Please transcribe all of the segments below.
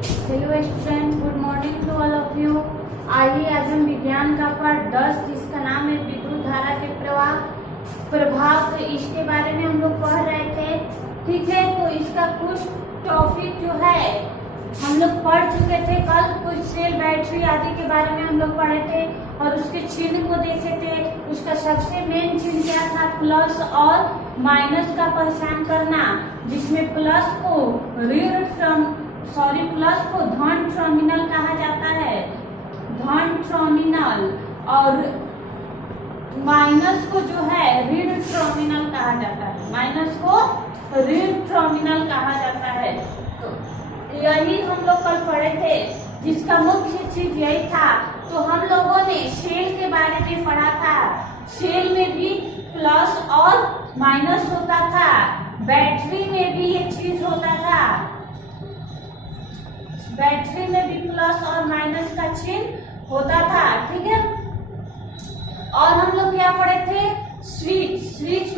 Hello student, good morning to all of you. आइए आज हम विज्ञान का पाठ 10 जिसका नाम है विद्युत धारा के प्रभाव, तो इसके बारे में हम लोग पढ़ रहे थे। ठीक है, तो इसका कुछ टॉपिक जो है हम लोग पढ़ चुके थे कल। कुछ सेल, बैटरी आदि के बारे में हम लोग पढ़े थे और उसके चिन्ह को देखे थे। उसका सबसे मेन चिन्ह क्या था? प्लस और माइनस का पहचान करना, जिसमें प्लस को धन टर्मिनल कहा जाता है, धन टर्मिनल, और माइनस को जो है ऋण टर्मिनल कहा जाता है, माइनस को ऋण टर्मिनल कहा जाता है। तो यही हम लोग कल पढ़े थे, जिसका मुख्य चीज यही था। तो हम लोगों ने सेल के बारे में पढ़ा था। सेल में भी प्लस और माइनस होता था, बैटरी में भी ये चीज होता था, बैटरी में भी प्लस और माइनस का चिन्ह होता था। ठीक है, और हम लोग क्या पढ़े थे? स्विच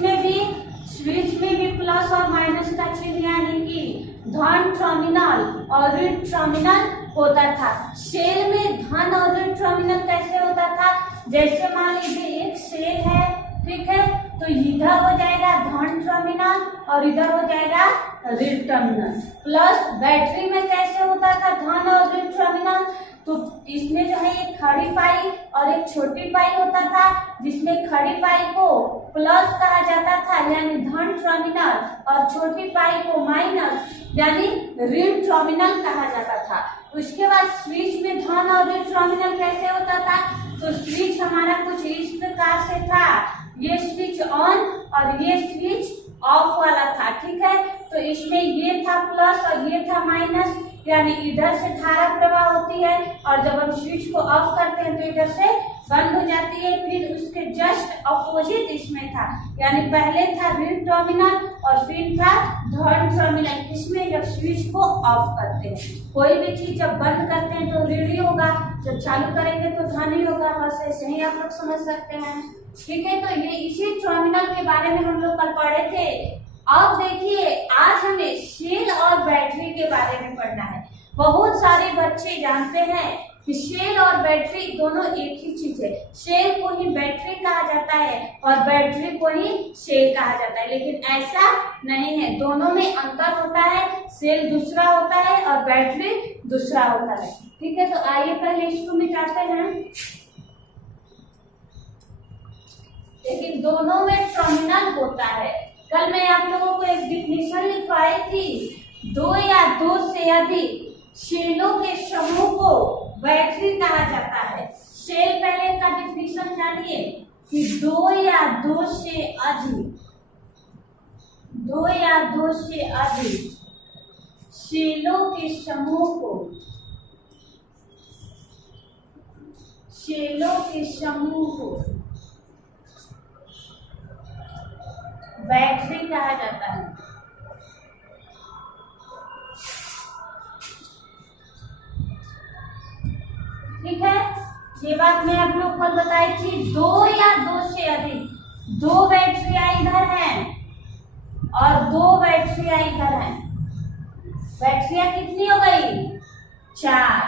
में भी प्लस और माइनस का चिन्ह यानी कि धन टर्मिनल और ऋण टर्मिनल होता था। सेल में धन और ऋण टर्मिनल कैसे होता था? जैसे मान लीजिए एक सेल है, ठीक है, तो इधर हो जाएगा धन टर्मिनल और इधर हो जाएगा ऋण टर्मिनल। प्लस बैटरी में कैसे होता था धन और ऋण टर्मिनल? तो इसमें जो है एक खड़ी पाई और एक छोटी पाई होता था, जिसमें खड़ी पाई को प्लस कहा जाता था यानी धन टर्मिनल, और छोटी पाई को माइनस यानी ऋण टर्मिनल कहा जाता था। उसके बाद स्विच में धन और ऋण टर्मिनल कैसे होता था? तो स्विच हमारा कुछ इस प्रकार से था, ये स्विच ऑन और ये स्विच ऑफ वाला था। ठीक है, तो इसमें ये था प्लस और ये था माइनस, यानी इधर से धारा प्रवाह होती है और जब हम स्विच को ऑफ करते हैं तो इधर से बंद हो जाती है। फिर उसके जस्ट अपोजिट इसमें था, यानी पहले था ऋण टर्मिनल और फिर था धन टर्मिनल। इसमें जब स्विच को ऑफ करते हैं, कोई भी चीज जब बंद करते हैं तो ऋण ही होगा, जब चालू करेंगे तो धन ही होगा। बस ऐसे ही आप लोग समझ सकते हैं। ठीक है, तो ये इसी टर्मिनल के बारे में हम लोग कल पढ़े थे। अब देखिए, आज हमें सेल और बैटरी के बारे में पढ़ना है। बहुत सारे बच्चे जानते हैं कि सेल और बैटरी दोनों एक ही चीज है। सेल को ही बैटरी कहा जाता है और बैटरी को ही सेल कहा जाता है, लेकिन ऐसा नहीं है, दोनों में अंतर होता है। सेल दूसरा होता है और बैटरी दूसरा होता है। ठीक है, तो आइए पहले इसको मिटाते हैं। लेकिन दोनों में टर्मिनल होता है। कल मैं आप लोगों को एक डिफिनेशन लिखवाई थी, दो या दो से अधिक सेलों के समूह को बैटरी कहा जाता है। सेल पहले का डिफिनेशन जानिए कि दो या दो से अधिक सेलों के समूह को बैटरी कहा जाता है। ठीक है, ये बात मैं आप लोग को बताई थी। दो या दो से अधिक, दो बैटरियां इधर हैं और दो बैटरियां इधर हैं। बैटरियां कितनी हो गई? 4।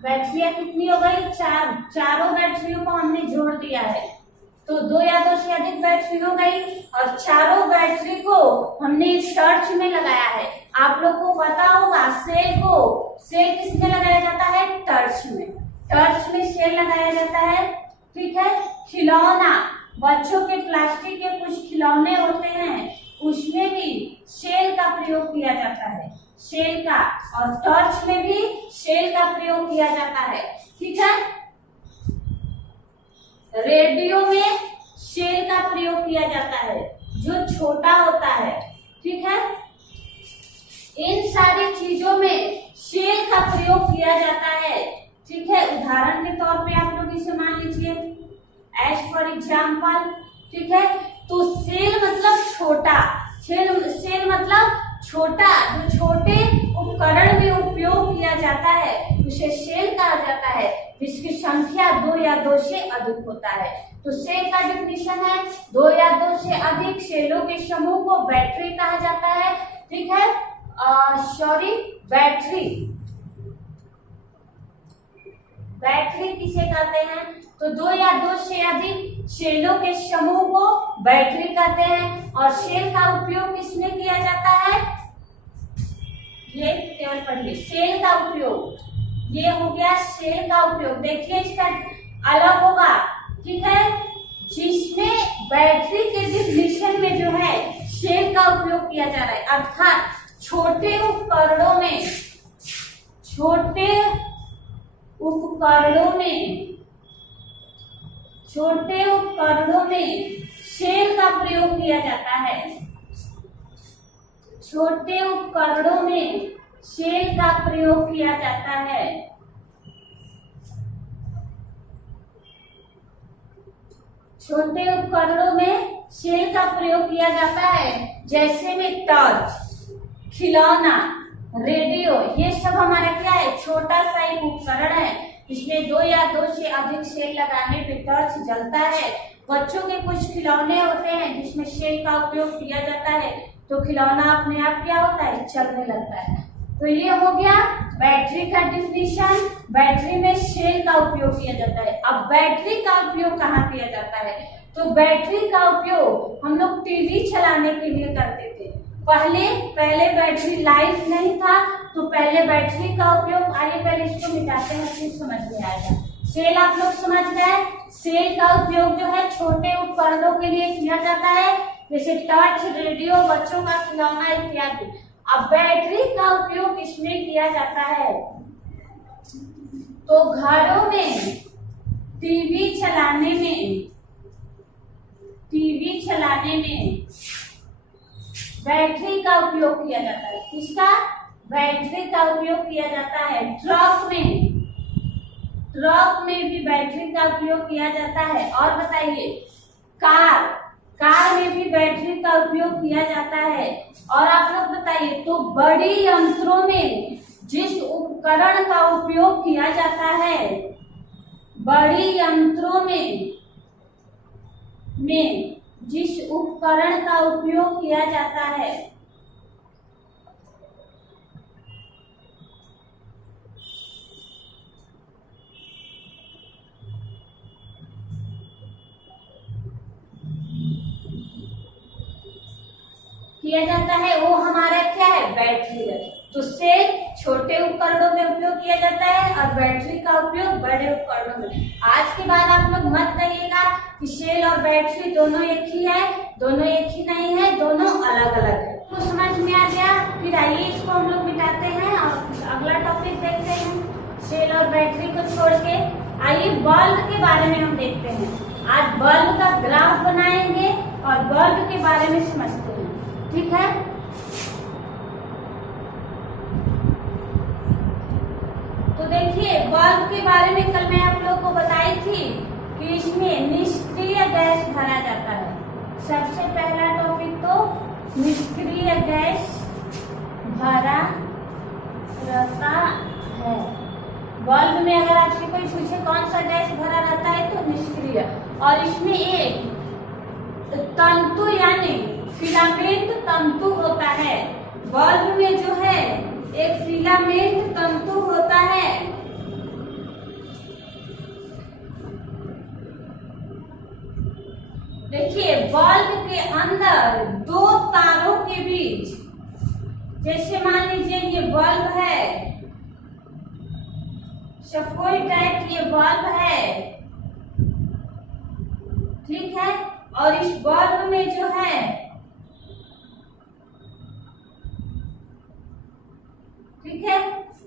बैटरियां कितनी हो गई? 4। चारों बैटरियों को हमने जोड़ दिया है, तो दो या दो से अधिक बैटरी हो गई और चारों बैटरी को हमने इस टॉर्च में लगाया है। आप लोग को पता होगा सेल किस में लगाया जाता है? टॉर्च में। टॉर्च में सेल लगाया जाता है। ठीक है, खिलौना, बच्चों के प्लास्टिक के कुछ खिलौने होते हैं, उसमें भी सेल का प्रयोग किया जाता है, सेल का, और टॉर्च में भी सेल का प्रयोग किया जाता है। ठीक है, रेडियो में सेल का प्रयोग किया जाता है, जो छोटा होता है। ठीक है, इन सारी चीजों में सेल का प्रयोग किया जाता है। ठीक है, उदाहरण के तौर पे आप लोग इसे मान लीजिए, एज फॉर एग्जाम्पल। ठीक है, तो सेल मतलब छोटा, सेल मतलब छोटा, जो छोटे उपकरण में उपयोग किया जाता है उसे सेल कहा जाता है, जिसकी संख्या दो या दो से अधिक होता है। तो सेल का डेफिनेशन है, दो या दो से अधिक सेलों के समूह को बैटरी कहा जाता है। ठीक है, सॉरी, बैटरी। बैटरी किसे कहते हैं? तो दो या दो से अधिक शेलों के समूह को बैटरी कहते हैं। और शेल का उपयोग किसमें किया जाता है? ये केवल पढ़िए, सेल का उपयोग। ये हो गया सेल का उपयोग। देखिए इसका अलग होगा, ठीक है, जिसमें बैटरी के डिफिनेशन में जो है सेल का उपयोग किया जा रहा है, अर्थात छोटे उपकरणों में सेल का प्रयोग किया जाता है। छोटे उपकरणों में सेल का प्रयोग किया जाता है। छोटे उपकरणों में सेल का प्रयोग किया जाता है, जैसे में टॉर्च, खिलौना, रेडियो, ये सब हमारा क्या है? छोटा सा एक उपकरण है। इसमें दो या दो से अधिक सेल लगाने पे टॉर्च जलता है। बच्चों के कुछ खिलौने होते हैं जिसमें सेल का उपयोग किया जाता है, तो खिलौना अपने आप क्या होता है? चलने लगता है। तो ये हो गया बैटरी का डिफिनीशन। बैटरी में सेल का उपयोग किया जाता है। अब बैटरी का उपयोग कहाँ किया जाता है? तो बैटरी का उपयोग हम लोग टीवी चलाने के लिए करते थे। पहले बैटरी लाइट नहीं था, तो पहले बैटरी का उपयोग, आइए पहले इसको मिटाते हैं, फिर समझ में आएगा। सेल आप लोग समझ गए। सेल का उपयोग जो है छोटे उपकरणों के लिए किया जाता है, जैसे टॉर्च, रेडियो, बच्चों का खिलौना इत्यादि। अब बैटरी का उपयोग किसमें किया जाता है? तो घरों में टीवी चलाने में बैटरी का उपयोग किया जाता है। किसका? बैटरी का उपयोग किया जाता है। ट्रक में भी बैटरी का उपयोग किया जाता है। और बताइए, कार में भी बैटरी का उपयोग किया जाता है। और आप लोग बताइए, तो बड़ी यंत्रों में जिस उपकरण का उपयोग किया जाता है, बड़ी यंत्रों में जिस उपकरण का उपयोग किया जाता है, वो हमारा क्या है? बैटरी है। तो सेल छोटे उपकरणों में उपयोग किया जाता है और बैटरी का उपयोग बड़े उपकरणों में। आज के बाद आप लोग मत कहिएगा कि सेल और बैटरी दोनों एक ही है, दोनों एक ही नहीं है, दोनों अलग अलग है। तो समझ में आ गया। फिर आइए इसको हम लोग मिटाते हैं और अगला टॉपिक देखते हैं, सेल और बैटरी को छोड़ के। आइए बल्ब के बारे में हम देखते हैं। आज बल्ब का ग्राफ बनाएंगे और बल्ब के बारे में समझते हैं, ठीक है। तो देखिए, बल्ब के बारे में कल मैं आप लोगों को बताई थी कि इसमें निष्क्रिय गैस भरा जाता है। सबसे पहला टॉपिक तो निष्क्रिय गैस भरा रहता है। बल्ब में अगर आपसे कोई पूछे कौन सा गैस भरा रहता है, तो निष्क्रिय। और इसमें एक तंतु यानी फिलामेंट तंतु होता है। बल्ब में जो है एक फिलामेंट तंतु होता है। देखिए, बल्ब के अंदर दो तारों के बीच, जैसे मान लीजिए ये बल्ब है, सफोई टाइप ये बल्ब है, ठीक है। और इस बल्ब में जो है ठीक है,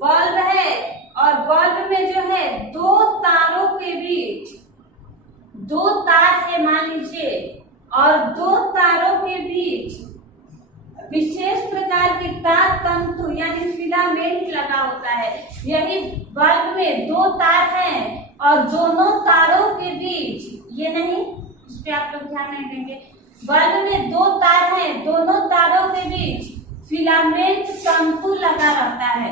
बल्ब है और बल्ब में जो है दो तारों के बीच, दो तार है मान लीजिए, और दो तारों के बीच विशेष प्रकार की तार तंतु यानी फिलामेंट लगा होता है। यही बल्ब में दो तार हैं और दोनों तारों के बीच, ये नहीं, इस पे आप लोग ध्यान नहीं देंगे, बल्ब में दो तार हैं, दोनों तारों के बीच फिलामेंट तंतु लगा रहता है।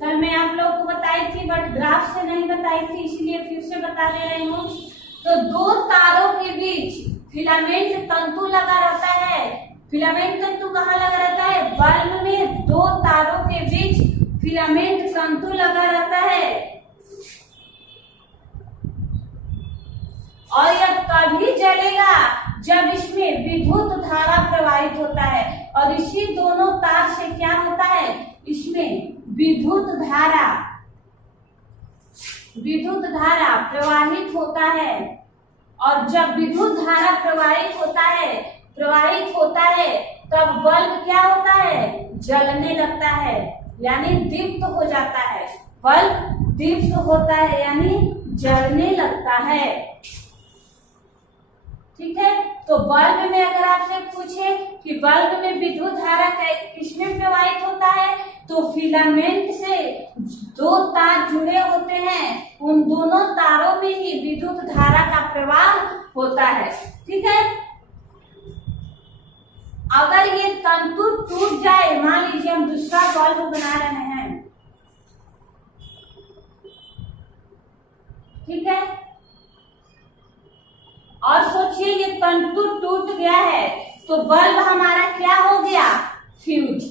कल मैं आप लोग को बताई थी, बट ग्राफ से नहीं बताई थी, इसलिए फिर से बता ले रही हूँ। तो दो तारों के बीच फिलामेंट तंतु लगा रहता है फिलामेंट तंतु कहाँ लगा रहता है? बल्ब में दो तारों के बीच फिलामेंट तंतु लगा रहता है और यह तभी जलेगा जब इसमें विद्युत धारा प्रवाहित होता है। और इसी दोनों तार से क्या होता है? इसमें विद्युत धारा प्रवाहित होता है। और जब विद्युत धारा प्रवाहित होता है तब बल्ब क्या होता है? जलने लगता है, यानी दीप्त हो जाता है। बल्ब दीप्त होता है यानी जलने लगता है। ठीक है, तो बल्ब में अगर आपसे पूछे कि बल्ब में विद्युत धारा किसमें प्रवाहित होता है, तो फिलामेंट से दो तार जुड़े होते हैं, उन दोनों तारों में ही विद्युत धारा का प्रवाह होता है। ठीक है, अगर ये तंतु टूट जाए, मान लीजिए हम दूसरा बल्ब बना रहे हैं, ठीक है, और सोचिए ये तंतु टूट गया है तो बल्ब हमारा क्या हो गया? फ्यूज।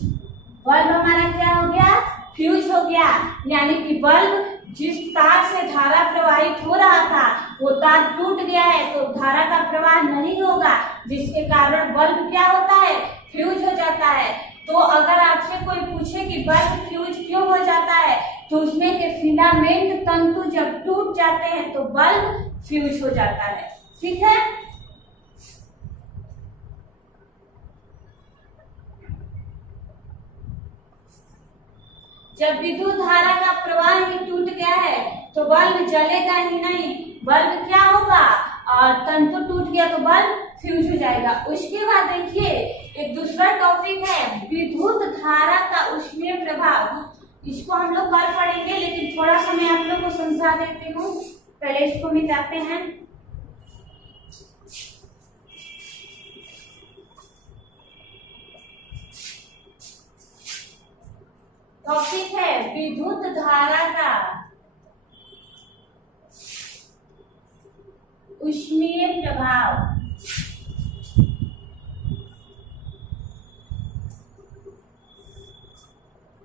बल्ब हमारा क्या हो गया? फ्यूज हो गया, यानी कि बल्ब जिस तार से धारा प्रवाहित हो रहा था वो तार टूट गया है तो धारा का प्रवाह नहीं होगा, जिसके कारण बल्ब क्या होता है? फ्यूज हो जाता है। तो अगर आपसे कोई पूछे कि बल्ब फ्यूज क्यों हो जाता है, तो उसमें के फिलामेंट तंतु जब टूट जाते हैं तो बल्ब फ्यूज हो जाता है। ठीक है, जब विद्युत धारा का प्रवाह ही टूट गया है तो बल्ब जलेगा ही नहीं, बल्ब क्या होगा? और तंतु टूट गया तो बल्ब फ्यूज हो जाएगा। उसके बाद देखिए एक दूसरा टॉपिक है विद्युत धारा का ऊष्मीय प्रभाव। इसको हम लोग कल पढ़ेंगे, लेकिन थोड़ा सा मैं आप लोग को समझा देती हूँ। पहले इसको मिटाते हैं। टॉपिक है विद्युत धारा का ऊष्मीय प्रभाव।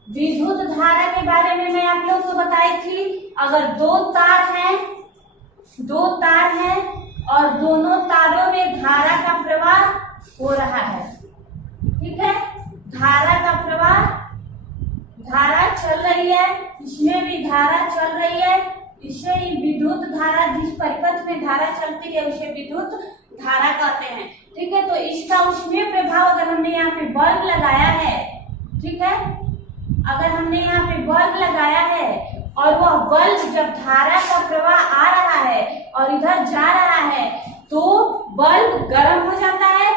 विद्युत धारा के बारे में मैं आप लोगों को बताई थी, अगर दो तार हैं और दोनों तारों में धारा का प्रवाह हो रहा है, ठीक है, धारा का प्रवाह, धारा चल रही है, इसमें भी धारा चल रही है, इसे ही विद्युत धारा, जिस परिपथ में धारा चलती है उसे विद्युत धारा कहते हैं। ठीक है, तो इसका ऊष्मीय प्रभाव अगर हमने यहाँ पे बल्ब लगाया है, ठीक है, अगर हमने यहाँ पे बल्ब लगाया है और वह बल्ब जब धारा का प्रवाह आ रहा है और इधर जा रहा है तो बल्ब गर्म हो जाता है।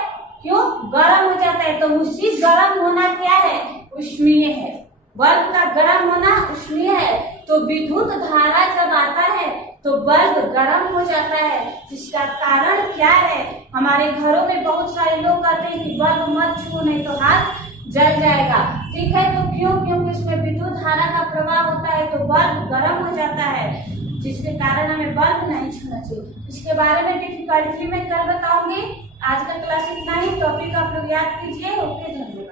क्यों गर्म हो जाता है? तो उसी गर्म होना क्या है? ऊष्मीय है। बल्ब का गर्म होना ऊष्मीय है। तो विद्युत धारा जब आता है तो बल्ब गर्म हो जाता है। इसका कारण क्या है? हमारे घरों में बहुत सारे लोग कहते हैं कि बल्ब मत छू, नहीं तो हाथ जल जाएगा। ठीक है, तो क्यों? क्योंकि इसमें विद्युत धारा का प्रवाह होता है तो बल्ब गर्म हो जाता है, जिसके कारण हमें बल्ब नहीं छूना चाहिए। इसके बारे में डिफिकल्टली मैं कल बताऊंगी। आज का क्लास इतना ही। टॉपिक आप लोग याद कीजिए। ओके, धन्यवाद।